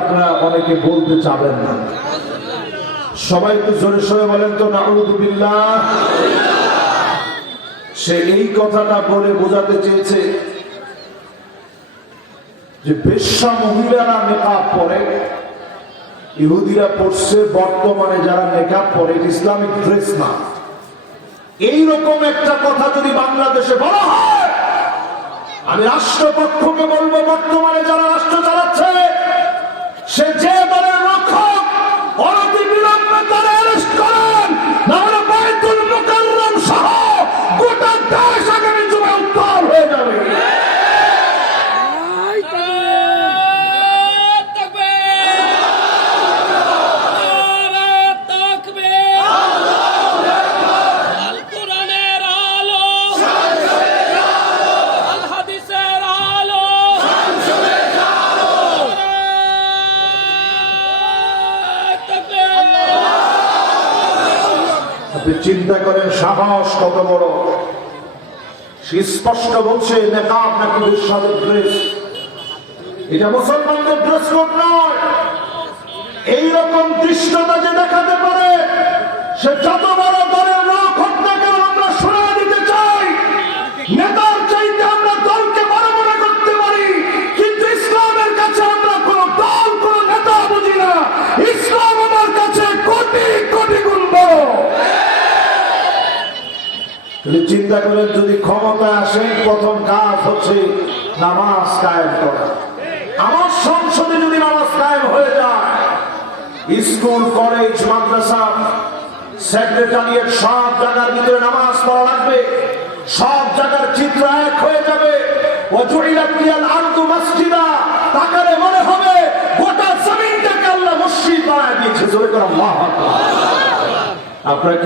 আপনারা অনেকে বলতে চাবেন না, সবাই একটু জোরে সোরে বলেন তো নাউযুবিল্লাহ। সে এই কথাটা বলে বোঝাতে চেয়েছে যে বেশ্যা মহিলারা নেকাব পরে, ইহুদিরা পড়ছে, বর্তমানে যারা নেকাব পরে ইসলামিক ড্রেস না। এইরকম একটা কথা যদি বাংলাদেশে বলা হয়, আমি রাষ্ট্রপক্ষকে বলবো, বর্তমানে যারা রাষ্ট্র চালাচ্ছে সে যে দলের রক্ষক, অনতি বিলম্বে তারা অ্যারেস্ট করেন, নাহলে বাইতুল মুকাররম সহ গোটা দেশ আগামী জুমায় উত্তাল হয়ে যাবে। চিন্তা করেন সাহস কত বড়। স্পষ্ট বলছে নেকাব নাকি বেশ্যাদের ড্রেস, এটা মুসলমানদের ড্রেস কোড নয়। এইরকম দৃশ্যতা যে দেখাতে পারে সে যত বড় দলের লোক হোক না কেন, আমরা শুনে দিতে চাই, নেতার চাইতে আমরা দলকে বড় মনে করতে পারি, কিন্তু ইসলামের কাছে আমরা কোন দল কোন নেতা বুঝি না। ইসলাম আমার কাছে কোটি কোটি গুণ বড়। চিন্তা করেন যদি ক্ষমতায় আসেন, প্রথম কাজ হচ্ছে নামাজ কায়েম করা। আমার সংসদে যদি নামাজ কায়েম হয়ে যায়, স্কুল কলেজ মাদ্রাসা সেক্রেটারিয়েট সব জায়গার ভিতরে নামাজ পড়া লাগবে, সব জায়গার চিত্র এক হয়ে যাবে। তাকালে মনে হবে গোটা জমিনটাকে আল্লাহ মসজিদ বানায় দিয়েছে। আপনার